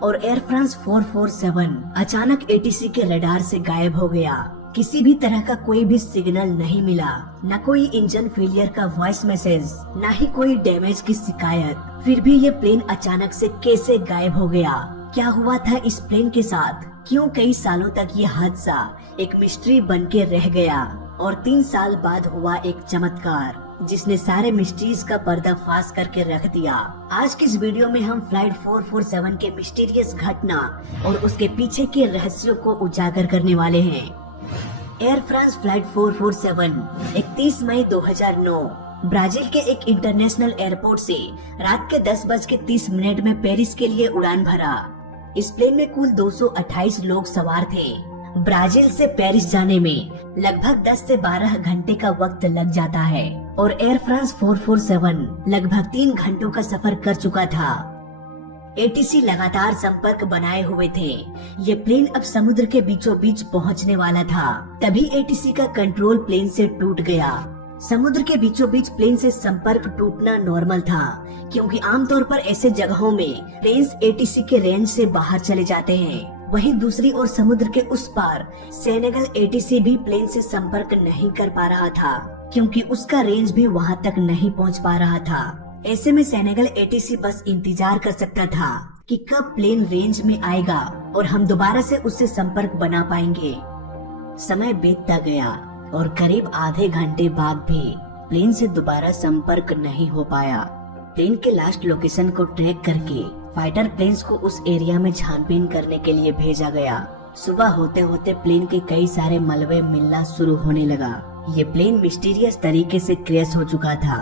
और air France 447 अचानक ATC के रडार से गायब हो गया। किसी भी तरह का कोई भी सिग्नल नहीं मिला, न कोई इंजन फेलियर का वॉइस मैसेज, न ही कोई डैमेज की शिकायत। फिर भी ये प्लेन अचानक से कैसे गायब हो गया? क्या हुआ था इस प्लेन के साथ? क्यों कई सालों तक ये हादसा एक मिस्ट्री बन के रह गया? और 3 साल बाद हुआ एक चमत्कार जिसने सारे मिस्ट्रीज का पर्दाफाश करके रख दिया। आज की इस वीडियो में हम फ्लाइट 447 के मिस्टीरियस घटना और उसके पीछे के रहस्यों को उजागर करने वाले हैं। एयर फ्रांस फ्लाइट 447 31 मई 2009 ब्राजील के एक इंटरनेशनल एयरपोर्ट से रात के 10:30 में पेरिस के लिए उड़ान भरा। इस प्लेन में कुल 228 लोग सवार थे। ब्राजील से पेरिस जाने में लगभग 10 से 12 घंटे का वक्त लग जाता है और एयर फ्रांस 447 लगभग 3 घंटों का सफर कर चुका था। एटीसी लगातार संपर्क बनाए हुए थे। ये प्लेन अब समुद्र के बीचों बीच पहुंचने वाला था। तभी एटीसी का कंट्रोल प्लेन से टूट गया। समुद्र के बीचों बीच प्लेन से संपर्क टूटना नॉर्मल था, क्योंकि आमतौर पर ऐसे जगहों में प्लेन्स एटीसी के रेंज से बाहर चले जाते हैं। वहीं दूसरी ओर समुद्र के उस पार सेनेगल एटीसी भी प्लेन से संपर्क नहीं कर पा रहा था, क्योंकि उसका रेंज भी वहां तक नहीं पहुंच पा रहा था। ऐसे में सेनेगल एटीसी बस इंतजार कर सकता था कि कब प्लेन रेंज में आएगा और हम दोबारा से उससे संपर्क बना पाएंगे। समय बीतता गया और करीब आधे घंटे बाद भी प्लेन से दोबारा संपर्क नहीं हो पाया। प्लेन के लास्ट लोकेशन को ट्रैक करके फाइटर प्लेन्स को उस एरिया में छानबीन करने के लिए भेजा गया। सुबह होते होते प्लेन के कई सारे मलबे मिलना शुरू होने लगा। ये प्लेन मिस्टीरियस तरीके से क्रैश हो चुका था।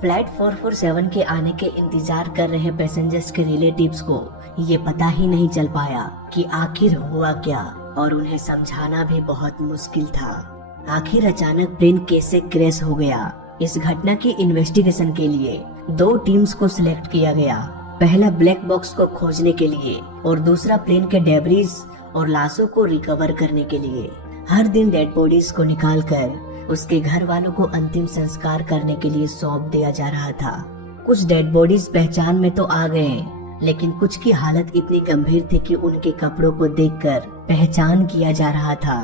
फ्लाइट 447 के आने के इंतजार कर रहे पैसेंजर्स के रिलेटिव्स को ये पता ही नहीं चल पाया कि आखिर हुआ क्या, और उन्हें समझाना भी बहुत मुश्किल था। आखिर अचानक प्लेन कैसे क्रैश हो गया? इस घटना की इन्वेस्टिगेशन के लिए 2 टीम्स को सिलेक्ट किया गया। पहला ब्लैक बॉक्स को खोजने के लिए और दूसरा प्लेन के डेब्रिस और लाशों को रिकवर करने के लिए। हर दिन डेड बॉडीज को निकालकर उसके घर वालों को अंतिम संस्कार करने के लिए सौंप दिया जा रहा था। कुछ डेड बॉडीज पहचान में तो आ गए, लेकिन कुछ की हालत इतनी गंभीर थी कि उनके कपड़ों को देखकर पहचान किया जा रहा था।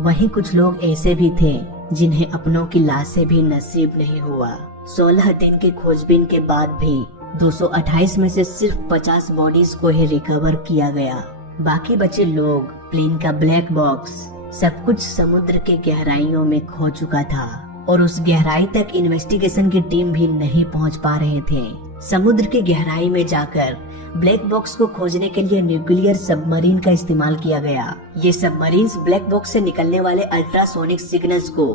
वहीं कुछ लोग ऐसे भी थे जिन्हें अपनों की लाशें भी नसीब नहीं हुआ। 16 दिन के खोजबीन के बाद भी 228 में से सिर्फ 50 बॉडीज को ही रिकवर किया गया। बाकी बचे लोग, प्लेन का ब्लैक बॉक्स, सब कुछ समुद्र के गहराइयों में खो चुका था और उस गहराई तक इन्वेस्टिगेशन की टीम भी नहीं पहुंच पा रहे थे। समुद्र की गहराई में जाकर ब्लैक बॉक्स को खोजने के लिए न्यूक्लियर सबमरीन का इस्तेमाल किया गया। ये सबमरीन्स ब्लैक बॉक्स से निकलने वाले अल्ट्रासोनिक सिग्नल्स को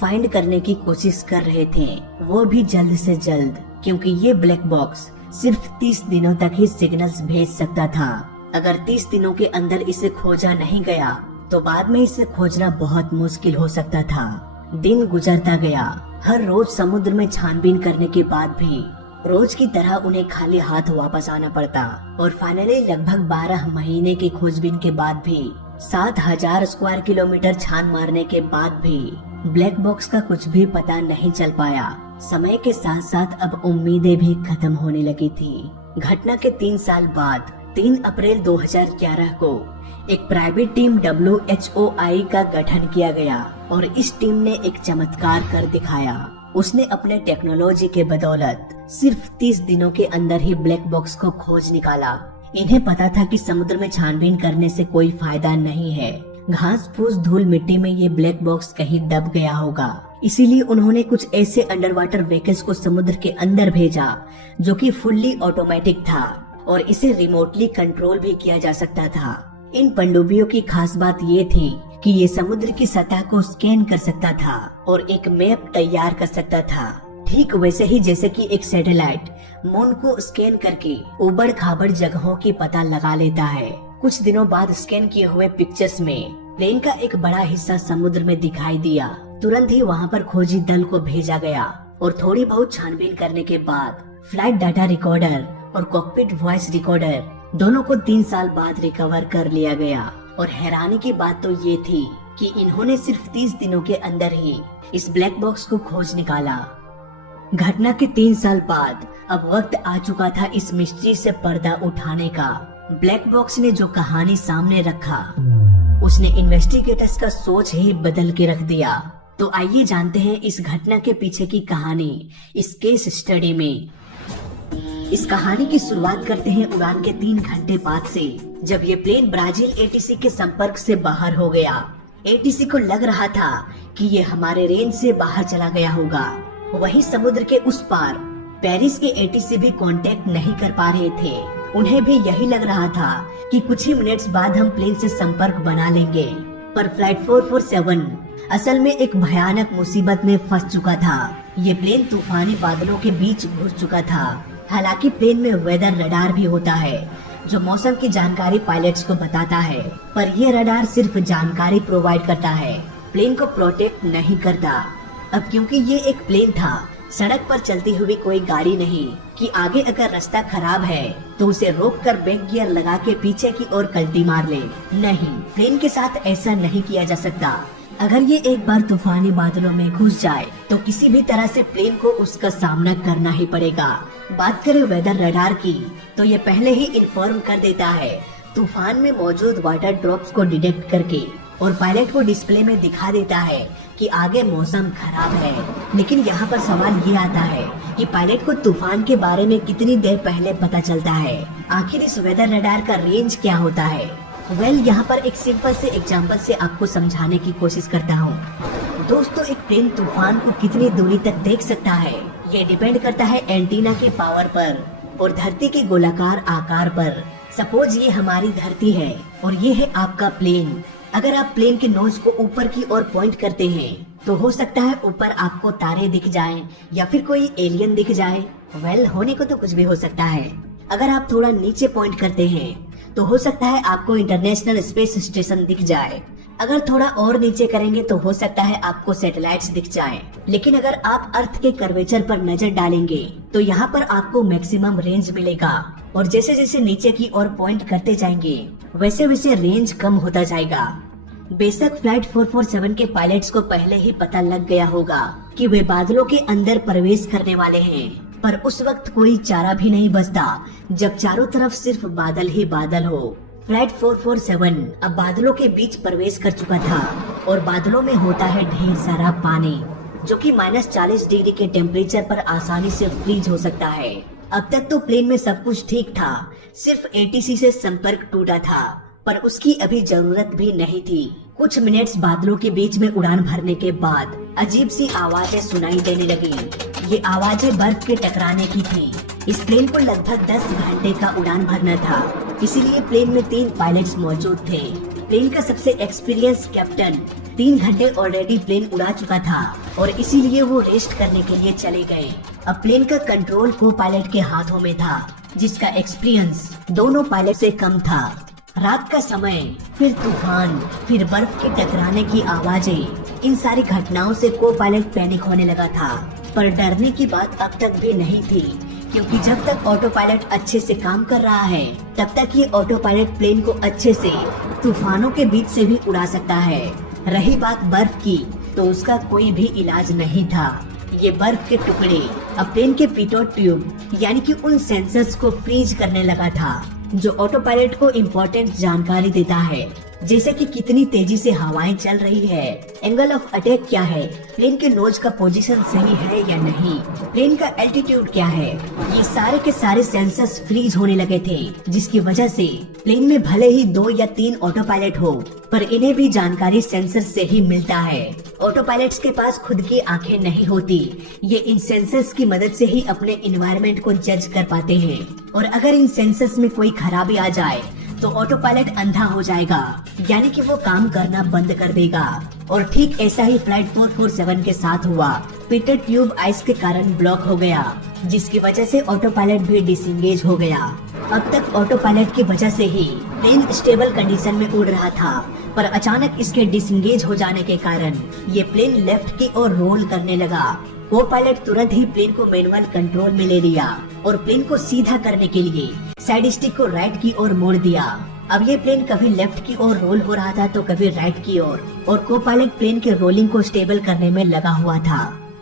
फाइंड करने की कोशिश कर रहे थे, वो भी जल्द से जल्द, क्योंकि ये ब्लैक बॉक्स सिर्फ 30 दिनों तक ही सिग्नल्स भेज सकता था। अगर 30 दिनों के अंदर इसे खोजा नहीं गया तो बाद में इसे खोजना बहुत मुश्किल हो सकता था। दिन गुजरता गया। हर रोज समुद्र में छानबीन करने के बाद भी रोज की तरह उन्हें खाली हाथ वापस आना पड़ता और फाइनली लगभग 12 महीने की खोजबीन के बाद भी 7000 स्क्वायर किलोमीटर छान मारने के बाद भी ब्लैक बॉक्स का कुछ भी पता नहीं चल पाया। समय के साथ साथ अब उम्मीदें भी खत्म होने लगी थी। घटना के 3 साल बाद 3 अप्रैल 2011 को एक प्राइवेट टीम WHOI का गठन किया गया और इस टीम ने एक चमत्कार कर दिखाया। उसने अपने टेक्नोलॉजी के बदौलत सिर्फ 30 दिनों के अंदर ही ब्लैक बॉक्स को खोज निकाला। इन्हें पता था कि समुद्र में छानबीन करने से कोई फायदा नहीं है। घास फूस धूल मिट्टी में ये ब्लैक बॉक्स कहीं दब गया होगा। इसीलिए उन्होंने कुछ ऐसे अंडर वाटर व्हीकल्स को समुद्र के अंदर भेजा जो कि फुल्ली ऑटोमेटिक था और इसे रिमोटली कंट्रोल भी किया जा सकता था। इन पनडुब्बियों की खास बात ये थी कि ये समुद्र की सतह को स्कैन कर सकता था और एक मैप तैयार कर सकता था, ठीक वैसे ही जैसे कि एक सैटेलाइट मून को स्कैन करके उबड़ खाबड़ जगहों की पता लगा लेता है। कुछ दिनों बाद स्कैन किए हुए पिक्चर्स में प्लेन का एक बड़ा हिस्सा समुद्र में दिखाई दिया। तुरंत ही वहाँ पर खोजी दल को भेजा गया और थोड़ी बहुत छानबीन करने के बाद फ्लाइट डाटा रिकॉर्डर और कॉकपिट वॉइस रिकॉर्डर दोनों को 3 साल बाद रिकवर कर लिया गया। और हैरानी की बात तो ये थी कि इन्होंने सिर्फ 30 दिनों के अंदर ही इस ब्लैक बॉक्स को खोज निकाला। घटना के 3 साल बाद अब वक्त आ चुका था इस मिस्ट्री से पर्दा उठाने का। ब्लैक बॉक्स ने जो कहानी सामने रखा उसने इन्वेस्टिगेटर्स का सोच ही बदल के रख दिया। तो आइए जानते हैं इस घटना के पीछे की कहानी इस केस स्टडी में। इस कहानी की शुरुआत करते हैं उड़ान के 3 घंटे बाद से, जब ये प्लेन ब्राजील एटीसी के संपर्क से बाहर हो गया। एटीसी को लग रहा था कि ये हमारे रेंज से बाहर चला गया होगा। वहीं समुद्र के उस पार पेरिस के एटीसी भी कांटेक्ट नहीं कर पा रहे थे। उन्हें भी यही लग रहा था कि कुछ ही मिनट्स बाद हम प्लेन से संपर्क बना लेंगे। पर फ्लाइट 447 असल में एक भयानक मुसीबत में फंस चुका था। ये प्लेन तूफानी बादलों के बीच घुस चुका था। हालांकि प्लेन में वेदर रडार भी होता है जो मौसम की जानकारी पायलट्स को बताता है, पर यह रडार सिर्फ जानकारी प्रोवाइड करता है, प्लेन को प्रोटेक्ट नहीं करता। अब क्योंकि ये एक प्लेन था, सड़क पर चलती हुई कोई गाड़ी नहीं कि आगे अगर रास्ता खराब है तो उसे रोककर बैक गियर लगा के पीछे की ओर कल्टी मार ले। नहीं, प्लेन के साथ ऐसा नहीं किया जा सकता। अगर ये एक बार तूफानी बादलों में घुस जाए तो किसी भी तरह से प्लेन को उसका सामना करना ही पड़ेगा। बात करें वेदर रडार की तो ये पहले ही इन्फॉर्म कर देता है तूफान में मौजूद वाटर ड्रॉप्स को डिटेक्ट करके, और पायलट को डिस्प्ले में दिखा देता है कि आगे मौसम खराब है। लेकिन यहाँ पर सवाल ये आता है कि पायलट को तूफान के बारे में कितनी देर पहले पता चलता है? आखिर इस वेदर रडार का रेंज क्या होता है? यहाँ पर एक सिंपल से एग्जांपल से आपको समझाने की कोशिश करता हूँ। दोस्तों, एक प्लेन तूफान को कितनी दूरी तक देख सकता है ये डिपेंड करता है एंटीना के पावर पर और धरती के गोलाकार आकार पर। सपोज ये हमारी धरती है और ये है आपका प्लेन। अगर आप प्लेन के नोज को ऊपर की ओर पॉइंट करते हैं तो हो सकता है ऊपर आपको तारे दिख जाएं या फिर कोई एलियन दिख जाए। होने को तो कुछ भी हो सकता है। अगर आप थोड़ा नीचे पॉइंट करते हैं तो हो सकता है आपको इंटरनेशनल स्पेस स्टेशन दिख जाए। अगर थोड़ा और नीचे करेंगे तो हो सकता है आपको सैटेलाइट्स दिख जाएं। लेकिन अगर आप अर्थ के कर्वेचर पर नजर डालेंगे तो यहाँ पर आपको मैक्सिमम रेंज मिलेगा, और जैसे जैसे नीचे की ओर पॉइंट करते जाएंगे वैसे वैसे रेंज कम होता जाएगा। बेशक फ्लाइट 447 के पायलट्स को पहले ही पता लग गया होगा कि वे बादलों के अंदर प्रवेश करने वाले हैं, पर उस वक्त कोई चारा भी नहीं बचता जब चारों तरफ सिर्फ बादल ही बादल हो। फ्लाइट 447 अब बादलों के बीच प्रवेश कर चुका था और बादलों में होता है ढेर सारा पानी जो कि -40 डिग्री के टेम्परेचर पर आसानी से फ्रीज हो सकता है। अब तक तो प्लेन में सब कुछ ठीक था, सिर्फ एटीसी से संपर्क टूटा था, पर उसकी अभी जरूरत भी नहीं थी। कुछ मिनट्स बादलों के बीच में उड़ान भरने के बाद अजीब सी आवाजें सुनाई देने लगी। ये आवाजें बर्फ के टकराने की थी। इस प्लेन को लगभग 10 घंटे का उड़ान भरना था, इसीलिए प्लेन में 3 पायलट्स मौजूद थे। प्लेन का सबसे एक्सपीरियंस कैप्टन 3 घंटे ऑलरेडी प्लेन उड़ा चुका था और इसीलिए वो रेस्ट करने के लिए चले गए। अब प्लेन का कंट्रोल को पायलट के हाथों में था, जिसका एक्सपीरियंस दोनों पायलट से कम था। रात का समय, फिर तूफान, फिर बर्फ के टकराने की आवाजें, इन सारी घटनाओं से को पायलट पैनिक होने लगा था। पर डरने की बात अब तक भी नहीं थी, क्योंकि जब तक ऑटो पायलट अच्छे से काम कर रहा है तब तक ये ऑटो पायलट प्लेन को अच्छे से तूफानों के बीच से भी उड़ा सकता है। रही बात बर्फ की, तो उसका कोई भी इलाज नहीं था। ये बर्फ के टुकड़े अब प्लेन के पिटोट ट्यूब यानी कि उन सेंसर्स को फ्रीज करने लगा था जो ऑटो पायलट को इम्पोर्टेंट जानकारी देता है, जैसे कि कितनी तेजी से हवाएं चल रही है, एंगल ऑफ अटैक क्या है, प्लेन के नोज का पोजीशन सही है या नहीं, प्लेन का एल्टीट्यूड क्या है। ये सारे के सारे सेंसर्स फ्रीज होने लगे थे, जिसकी वजह से प्लेन में भले ही 2 या 3 ऑटो पायलट हो, पर इन्हें भी जानकारी सेंसर से ही मिलता है। ऑटो पायलट्स के पास खुद की आंखें नहीं होती, ये इन सेंसर्स की मदद से ही अपने इन्वायरमेंट को जज कर पाते हैं, और अगर इन सेंसर्स में कोई खराबी आ जाए तो ऑटो पायलट अंधा हो जाएगा, यानी कि वो काम करना बंद कर देगा। और ठीक ऐसा ही फ्लाइट 447 के साथ हुआ। पीटर ट्यूब आइस के कारण ब्लॉक हो गया, जिसकी वजह से ऑटो पायलट भी डिसएंगेज हो गया। अब तक ऑटो पायलट की वजह से ही प्लेन स्टेबल कंडीशन में उड़ रहा था, पर अचानक इसके डिसएंगेज हो जाने के कारण ये प्लेन लेफ्ट की ओर रोल करने लगा। को पायलट तुरंत ही प्लेन को मैनुअल कंट्रोल में ले लिया और प्लेन को सीधा करने के लिए साइड स्टिक को राइट की ओर मोड़ दिया। अब ये प्लेन कभी लेफ्ट की ओर रोल हो रहा था तो कभी राइट की ओर, और को पायलट प्लेन के रोलिंग को स्टेबल करने में लगा हुआ था।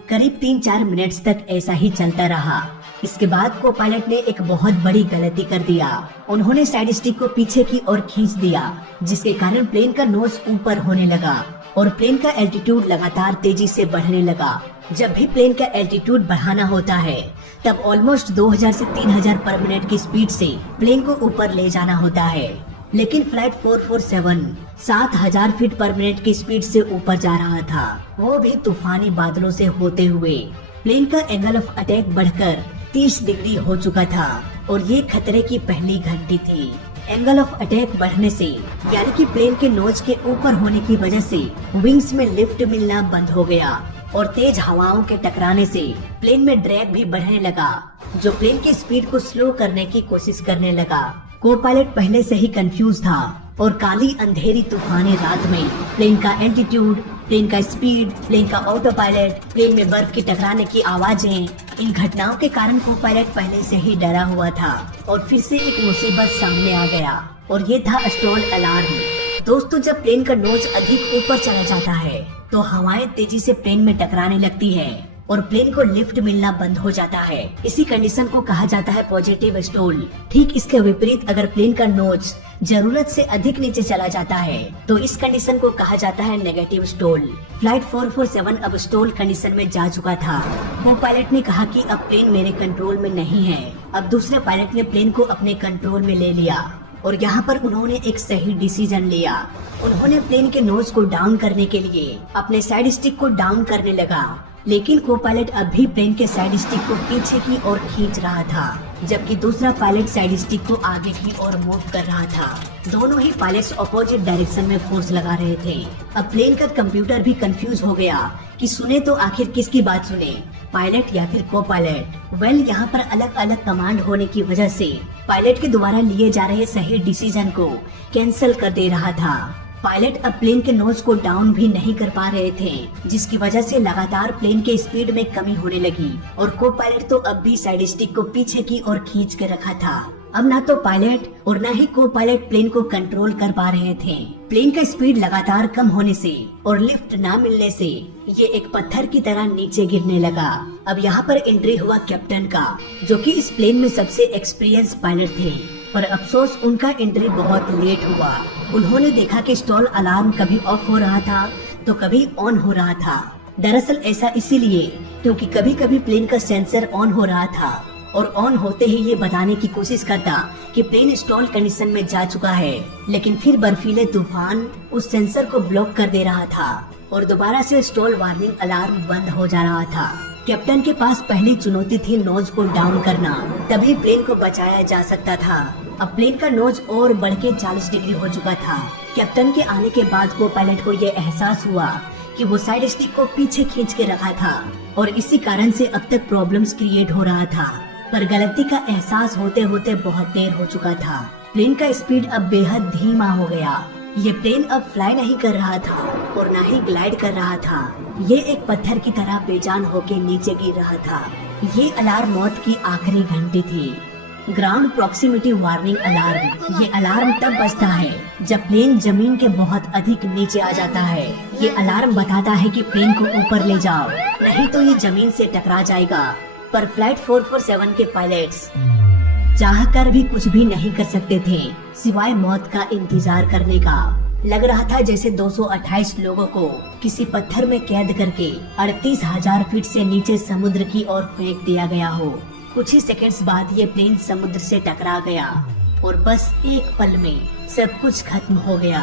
करीब 3-4 मिनट्स तक ऐसा ही चलता रहा। इसके बाद को पायलट ने एक बहुत बड़ी गलती कर दिया। उन्होंने साइड स्टिक को पीछे की ओर खींच दिया, जिसके कारण प्लेन का नोज ऊपर होने लगा और प्लेन का एल्टीट्यूड लगातार तेजी से बढ़ने लगा। जब भी प्लेन का एल्टीट्यूड बढ़ाना होता है तब ऑलमोस्ट 2000 से 3000 पर मिनट की स्पीड से प्लेन को ऊपर ले जाना होता है, लेकिन फ्लाइट 447 7000 फीट पर मिनट की स्पीड से ऊपर जा रहा था, वो भी तूफानी बादलों से होते हुए। प्लेन का एंगल ऑफ अटैक बढ़कर 30 डिग्री हो चुका था और ये खतरे की पहली घंटी थी। एंगल ऑफ अटैक बढ़ने से यानी कि प्लेन के नोज के ऊपर होने की वजह से विंग्स में लिफ्ट मिलना बंद हो गया और तेज हवाओं के टकराने से प्लेन में ड्रैग भी बढ़ने लगा, जो प्लेन की स्पीड को स्लो करने की कोशिश करने लगा। को पायलट पहले से ही कंफ्यूज था और काली अंधेरी तूफानी रात में प्लेन का एल्टीट्यूड, प्लेन का स्पीड, प्लेन का ऑटो पायलट, प्लेन में बर्फ की टकराने की आवाजें, इन घटनाओं के कारण को पायलट पहले से ही डरा हुआ था और फिर से एक मुसीबत सामने आ गया और ये था स्टॉल अलार्म। दोस्तों, जब प्लेन का नोज अधिक ऊपर चला जाता है तो हवाएं तेजी से प्लेन में टकराने लगती है और प्लेन को लिफ्ट मिलना बंद हो जाता है। इसी कंडीशन को कहा जाता है पॉजिटिव स्टॉल। ठीक इसके विपरीत अगर प्लेन का नोज जरूरत से अधिक नीचे चला जाता है तो इस कंडीशन को कहा जाता है नेगेटिव स्टॉल। फ्लाइट 447 अब स्टॉल कंडीशन में जा चुका था। वो पायलट ने कहा कि अब प्लेन मेरे कंट्रोल में नहीं है। अब दूसरे पायलट ने प्लेन को अपने कंट्रोल में ले लिया और यहाँ पर उन्होंने एक सही डिसीजन लिया। उन्होंने प्लेन के नोज को डाउन करने के लिए अपने साइड स्टिक को डाउन करने लगा, लेकिन को पायलट अब भी प्लेन के साइड स्टिक को पीछे की ओर खींच रहा था, जबकि दूसरा पायलट साइड स्टिक को आगे की ओर मूव कर रहा था। दोनों ही पायलट्स अपोजिट डायरेक्शन में फोर्स लगा रहे थे। अब प्लेन का कंप्यूटर भी कंफ्यूज हो गया कि सुने तो आखिर किसकी बात सुने, पायलट या फिर को पायलट। यहाँ पर अलग अलग कमांड होने की वजह से पायलट के द्वारा लिए जा रहे सही डिसीजन को कैंसिल कर दे रहा था। पायलट अब प्लेन के नोज को डाउन भी नहीं कर पा रहे थे, जिसकी वजह से लगातार प्लेन के स्पीड में कमी होने लगी और को पायलट तो अब भी साइड स्टिक को पीछे की ओर खींच के रखा था। अब ना तो पायलट और ना ही को पायलट प्लेन को कंट्रोल कर पा रहे थे। प्लेन का स्पीड लगातार कम होने से और लिफ्ट ना मिलने से ये एक पत्थर की तरह नीचे गिरने लगा। अब यहाँ पर एंट्री हुआ कैप्टन का, जो कि इस प्लेन में सबसे एक्सपीरियंस पायलट थे, पर अफसोस उनका एंट्री बहुत लेट हुआ। उन्होंने देखा कि स्टॉल अलार्म कभी ऑफ हो रहा था तो कभी ऑन हो रहा था। दरअसल ऐसा इसीलिए क्योंकि कभी कभी प्लेन का सेंसर ऑन हो रहा था और ऑन होते ही ये बताने की कोशिश करता कि प्लेन स्टॉल कंडीशन में जा चुका है, लेकिन फिर बर्फीले तूफान उस सेंसर को ब्लॉक कर दे रहा था और दोबारा से स्टॉल वार्निंग अलार्म बंद हो जा रहा था। कैप्टन के पास पहली चुनौती थी नोज को डाउन करना, तभी प्लेन को बचाया जा सकता था। अब प्लेन का नोज और बढ़ के 40 डिग्री हो चुका था। कैप्टन के आने के बाद को पायलट को ये एहसास हुआ कि वो साइड स्टिक को पीछे खींच के रखा था और इसी कारण से अब तक प्रॉब्लम्स क्रिएट हो रहा था, पर गलती का एहसास होते होते बहुत देर हो चुका था। प्लेन का स्पीड अब बेहद धीमा हो गया। ये प्लेन अब फ्लाई नहीं कर रहा था और न ही ग्लाइड कर रहा था। ये एक पत्थर की तरह बेजान होके नीचे गिर रहा था। ये अलार्म मौत की आखिरी घंटी थी। Ground proximity warning alarm. ये अलार्म तब बजता है जब प्लेन जमीन के बहुत अधिक नीचे आ जाता है। ये अलार्म बताता है कि प्लेन को ऊपर ले जाओ, नहीं तो ये जमीन से टकरा जाएगा। पर फ्लाइट 447 के पायलट्स चाहकर भी कुछ भी नहीं कर सकते थे सिवाय मौत का इंतजार करने का। लग रहा था जैसे 228 लोगों को किसी पत्थर में कैद करके 38,000 फीट से नीचे समुद्र की ओर फेंक दिया गया हो। कुछ ही सेकंड्स बाद ये प्लेन समुद्र से टकरा गया और बस एक पल में सब कुछ खत्म हो गया।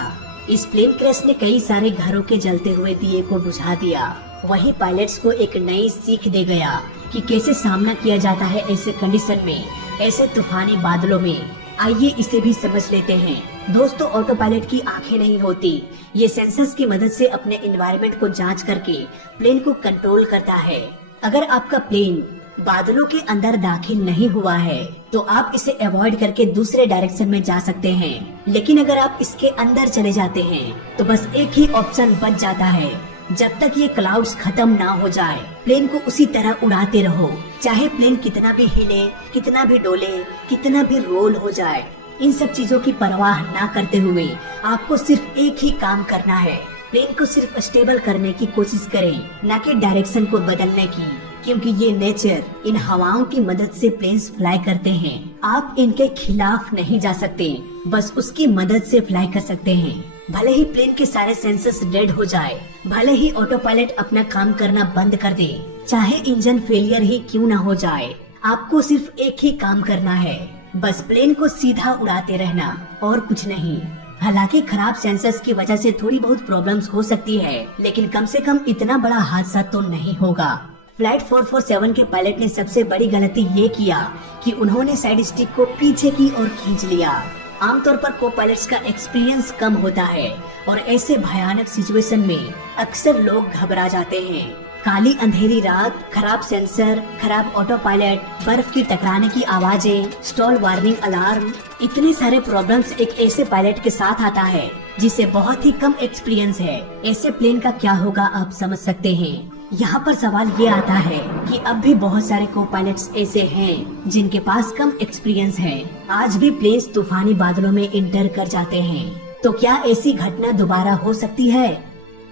इस प्लेन क्रैश ने कई सारे घरों के जलते हुए दिए को बुझा दिया। वहीं पायलट्स को एक नई सीख दे गया कि कैसे सामना किया जाता है ऐसे कंडीशन में, ऐसे तूफानी बादलों में। आइए इसे भी समझ लेते हैं। दोस्तों, ऑटो पायलट की आंखें नहीं होती, ये सेंसर्स की मदद से अपने एनवायरनमेंट को जांच करके प्लेन को कंट्रोल करता है। अगर आपका प्लेन बादलों के अंदर दाखिल नहीं हुआ है तो आप इसे अवॉइड करके दूसरे डायरेक्शन में जा सकते हैं, लेकिन अगर आप इसके अंदर चले जाते हैं तो बस एक ही ऑप्शन बच जाता है, जब तक ये क्लाउड्स खत्म ना हो जाए प्लेन को उसी तरह उड़ाते रहो, चाहे प्लेन कितना भी हिले, कितना भी डोले, कितना भी रोल हो जाए। इन सब चीजों की परवाह ना करते हुए आपको सिर्फ एक ही काम करना है, प्लेन को सिर्फ स्टेबल करने की कोशिश करें, न कि डायरेक्शन को बदलने की, क्योंकि ये नेचर इन हवाओं की मदद से प्लेन्स फ्लाई करते हैं। आप इनके खिलाफ नहीं जा सकते, बस उसकी मदद से फ्लाई कर सकते हैं। भले ही प्लेन के सारे सेंसर्स डेड हो जाए, भले ही ऑटो पायलट अपना काम करना बंद कर दे, चाहे इंजन फेलियर ही क्यों न हो जाए, आपको सिर्फ एक ही काम करना है, बस प्लेन को सीधा उड़ाते रहना और कुछ नहीं। हालांकि खराब सेंसर्स की वजह से थोड़ी बहुत प्रॉब्लम्स हो सकती है, लेकिन कम से कम इतना बड़ा हादसा तो नहीं होगा। फ्लाइट 447 के पायलट ने सबसे बड़ी गलती ये किया कि उन्होंने साइड स्टिक को पीछे की ओर खींच लिया। आमतौर पर को पायलट्स का एक्सपीरियंस कम होता है और ऐसे भयानक सिचुएशन में अक्सर लोग घबरा जाते हैं। काली अंधेरी रात, खराब सेंसर, खराब ऑटो पायलट, बर्फ की टकराने की आवाजें, स्टॉल वार्निंग अलार्म, इतने सारे प्रॉब्लम्स एक ऐसे पायलट के साथ आता है जिसे बहुत ही कम एक्सपीरियंस है। ऐसे प्लेन का क्या होगा आप समझ सकते हैं। यहाँ पर सवाल ये आता है कि अब भी बहुत सारे को पायलट्स ऐसे हैं जिनके पास कम एक्सपीरियंस है। आज भी प्लेन्स तूफानी बादलों में इंटर कर जाते हैं। तो क्या ऐसी घटना दोबारा हो सकती है?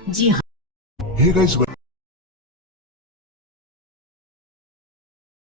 जी हाँ। Hey guys,